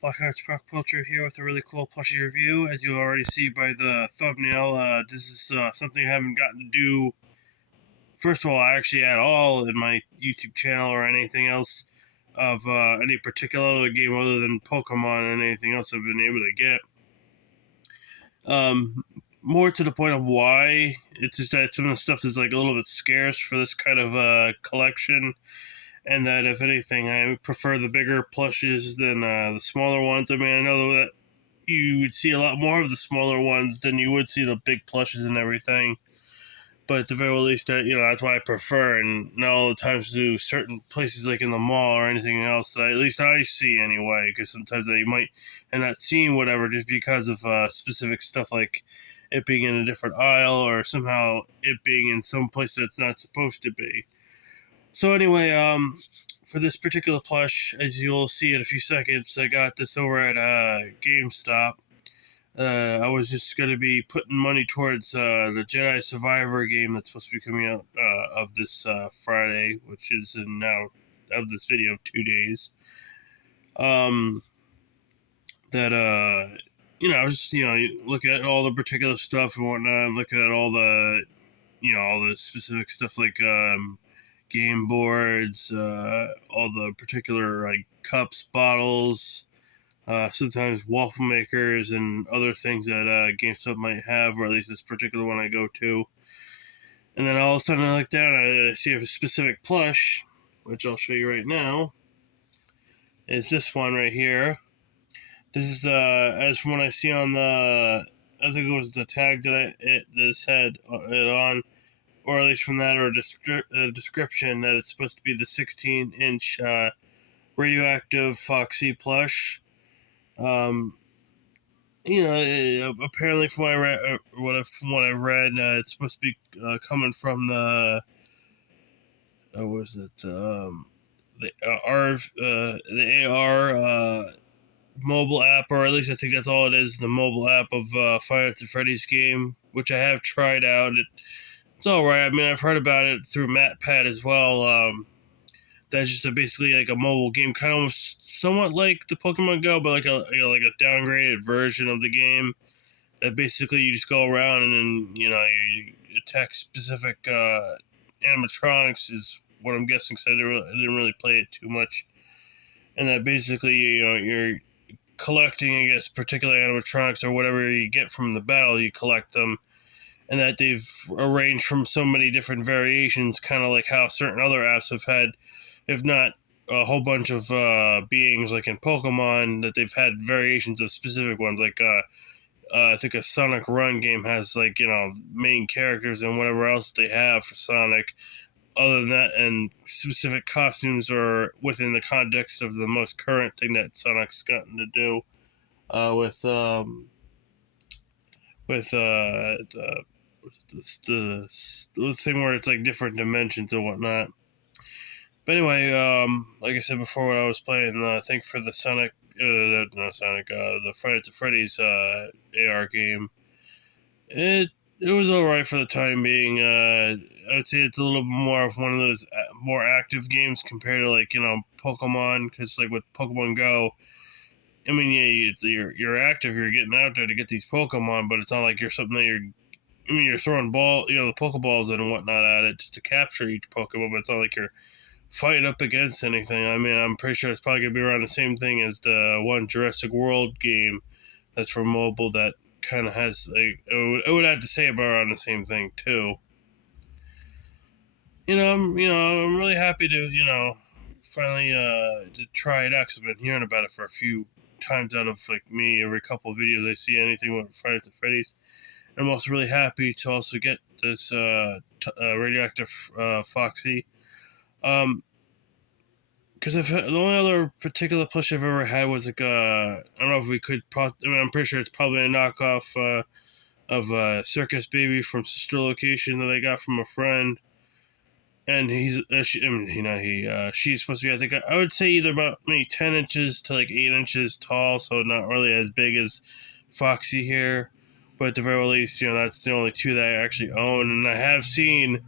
Blackheart's Park Poultry here with a really cool plushie review. As you already see by the thumbnail, this is something I haven't gotten to do, first of all, actually at all in my YouTube channel or anything else of any particular game other than Pokemon and anything else I've been able to get. More to the point of why, it's just that some of the stuff is like a little bit scarce for this kind of collection. And that if anything, I prefer the bigger plushes than the smaller ones. I mean, I know that you would see a lot more of the smaller ones than you would see the big plushes and everything. But at the very least, that's why I prefer, and not all the times do certain places like in the mall or anything else that at least I see anyway. Because sometimes you might end up seeing whatever just because of specific stuff like it being in a different aisle or somehow it being in some place that's not supposed to be. So anyway, for this particular plush, as you'll see in a few seconds, I got this over at GameStop. I was just going to be putting money towards the Jedi Survivor game that's supposed to be coming out of this Friday, which is in now of this video 2 days. That I was just looking at all the particular stuff and whatnot, looking at all the all the specific stuff like game boards, all the particular like cups, bottles, sometimes waffle makers, and other things that GameStop might have, or at least this particular one I go to. And then all of a sudden I look down and I see a specific plush, which I'll show you right now, is this one right here. This is, as from what I see on the, I think it was the tag that this had it on, or at least from that, or a description that it's supposed to be the 16-inch Radioactive Foxy plush. Apparently from what I read, it's supposed to be coming from the the AR mobile app, or at least I think that's all it is, the mobile app of Five Nights at Freddy's game, which I have tried out. It's all right. I mean, I've heard about it through MatPat as well. That's just basically like a mobile game, kind of almost somewhat like the Pokemon Go, but like a downgraded version of the game. That basically you just go around and then you attack specific animatronics is what I'm guessing. Because I didn't really play it too much, and that basically you're collecting, I guess, particular animatronics or whatever you get from the battle, you collect them. And that they've arranged from so many different variations, kind of like how certain other apps have had, if not a whole bunch of beings, like in Pokemon, that they've had variations of specific ones. Like I think a Sonic Run game has main characters and whatever else they have for Sonic. Other than that, and specific costumes are within the context of the most current thing that Sonic's gotten to do with the thing where it's like different dimensions and whatnot. But anyway, like I said before, when I was playing, I think for the Sonic, the Friday to Freddy's AR game, it was alright for the time being. I would say it's a little more of one of those more active games compared to Pokemon, because like with Pokemon Go, I mean, yeah, you're active, you're getting out there to get these Pokemon, but it's not like you're something that you're throwing the Pokeballs and whatnot at it just to capture each Pokemon, but it's not like you're fighting up against anything. I mean, I'm pretty sure it's probably going to be around the same thing as the one Jurassic World game that's for mobile that kind of has, I would have to say about around the same thing, too. I'm really happy to, finally, to try it out, because I've been hearing about it for a few times out of, me, every couple of videos I see anything with Friday to Freddy's. I'm also really happy to also get this Radioactive Foxy. Because the only other particular plush I've ever had was I don't know if we could. I'm pretty sure it's probably a knockoff of Circus Baby from Sister Location that I got from a friend. And she's supposed to be, I think, I would say either about maybe 10 inches to 8 inches tall, so not really as big as Foxy here. But at the very least, that's the only two that I actually own. And I have seen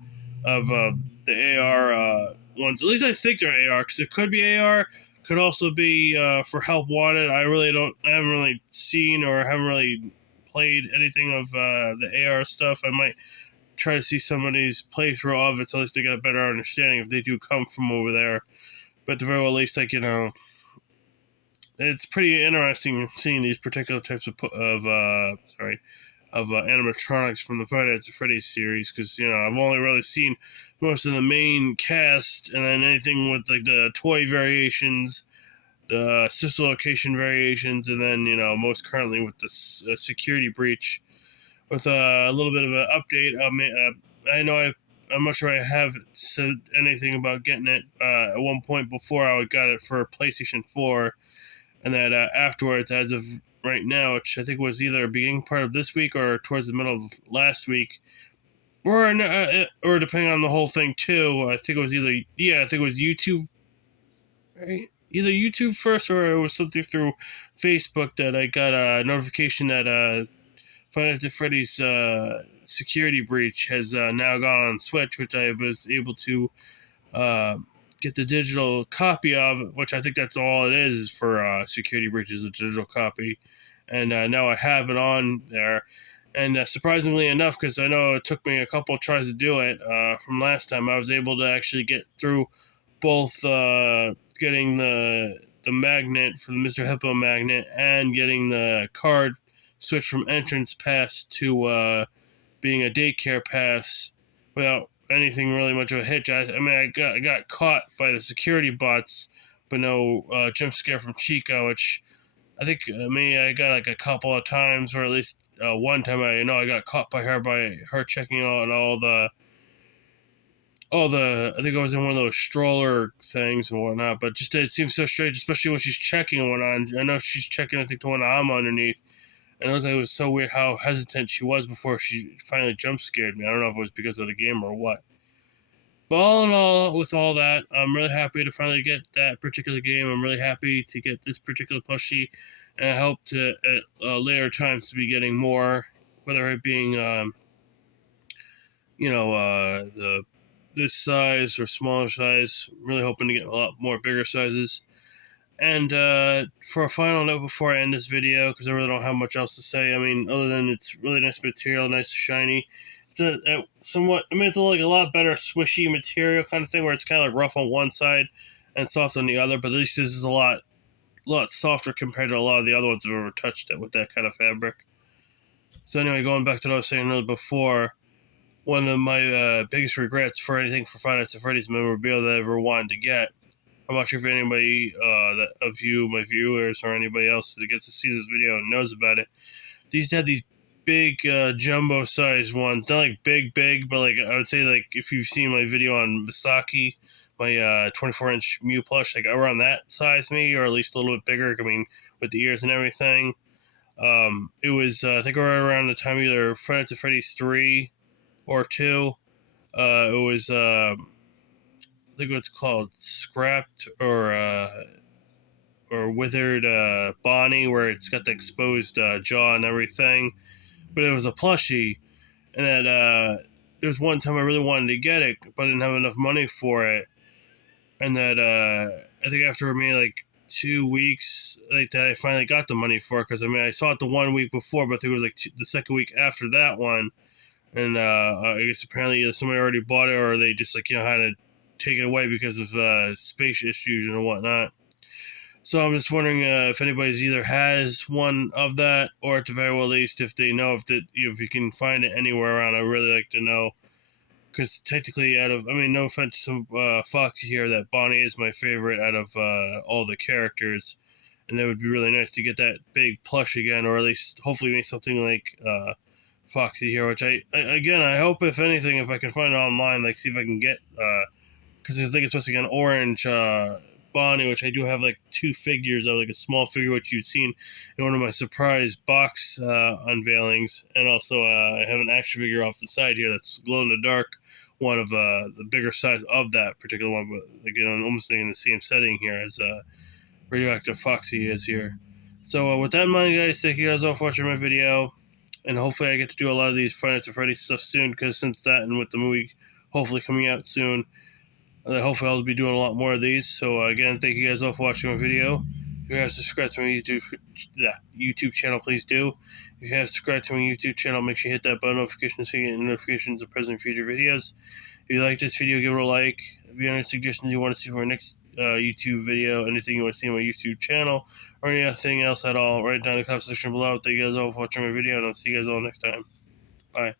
of the AR ones. At least I think they're AR, because it could be AR, could also be for help wanted. I haven't really seen or haven't really played anything of the AR stuff. I might try to see somebody's playthrough of it, so at least they get a better understanding if they do come from over there. But at the very least, like, it's pretty interesting seeing these particular types of animatronics from the Five Nights at Freddy's series, because I've only really seen most of the main cast, and then anything with like the toy variations, the sister location variations, and then most currently with the security breach. With a little bit of an update, I know I'm not sure I have said anything about getting it at one point before I got it for PlayStation 4, and that afterwards, as of right now, which I think was either beginning part of this week or towards the middle of last week, or depending on the whole thing too. I think it was I think it was YouTube, right? Either YouTube first, or it was something through Facebook that I got a notification that Five Nights at Freddy's security breach has now gone on Switch, which I was able to uh, get the digital copy of, which I think that's all it is for security breaches, a digital copy. And now I have it on there. And surprisingly enough, because I know it took me a couple tries to do it from last time, I was able to actually get through both getting the magnet for the Mr. Hippo magnet and getting the card switch from entrance pass to being a daycare pass without anything really much of a hitch. I mean, I got caught by the security bots, but no jump scare from Chica, which I think I got like a couple of times, or at least one time I got caught by her checking out all the I think I was in one of those stroller things and whatnot, but just it seems so strange, especially when she's checking and whatnot. I know she's checking, I think, the one I'm underneath. And it looked like it was so weird how hesitant she was before she finally jump scared me. I don't know if it was because of the game or what. But all in all, with all that, I'm really happy to finally get that particular game. I'm really happy to get this particular plushie, and I hope to at later times to be getting more, whether it being the this size or smaller size. I'm really hoping to get a lot more bigger sizes. And for a final note before I end this video, because I really don't have much else to say, I mean, other than it's really nice material, nice shiny. It's somewhat, I mean, it's like a lot better swishy material kind of thing, where it's kind of like rough on one side and soft on the other, but at least this is a lot softer compared to a lot of the other ones I've ever touched it with that kind of fabric. So anyway, going back to what I was saying before, one of my biggest regrets for anything for Five Nights at Freddy's memorabilia that I ever wanted to get, I'm not sure if anybody of you, my viewers, or anybody else that gets to see this video and knows about it. These had these big jumbo sized ones, not like big, but like I would say, like if you've seen my video on Misaki, my 24-inch Mew plush, like around that size maybe, or at least a little bit bigger. I mean, with the ears and everything. It was I think right around the time either Five Nights at Freddy's 3 or 2. It was I think what's called scrapped or withered Bonnie, where it's got the exposed jaw and everything. But it was a plushie, and that there was one time I really wanted to get it, but I didn't have enough money for it. And that I think after maybe like 2 weeks, like that, I finally got the money for it, because I mean I saw it the 1 week before, but I think it was like the second week after that one. And I guess apparently either somebody already bought it, or they just like had to take it away because of space issues and whatnot. So I'm just wondering if anybody's either has one of that, or at the very well least, if they know if you can find it anywhere around. I'd really like to know, because technically, no offense to Foxy here, that Bonnie is my favorite out of all the characters, and that would be really nice to get that big plush again, or at least hopefully make something like Foxy here, which I hope, if anything, if I can find it online, like see if I can get, because I think it's supposed to get an orange Bonnie, which I do have like 2 figures of, like a small figure which you've seen in one of my surprise box unveilings, and also I have an action figure off the side here that's glow in the dark, one of the bigger size of that particular one, but again I'm almost in the same setting here as Radioactive Foxy is here. So with that in mind, guys, thank you guys all for watching my video. And hopefully I get to do a lot of these Five Nights at Freddy's stuff soon, because since that, and with the movie hopefully coming out soon, Hopefully I'll be doing a lot more of these. So again, thank you guys all for watching my video. If you have subscribed to my YouTube channel, please do. If you have subscribed to my YouTube channel, make sure you hit that bell notification so you get notifications of present and future videos. If you like this video, give it a like. If you have any suggestions you want to see for our next YouTube video, anything you want to see on my YouTube channel, or anything else at all, write it down in the comment section below. Thank you guys all for watching my video, and I'll see you guys all next time. Bye.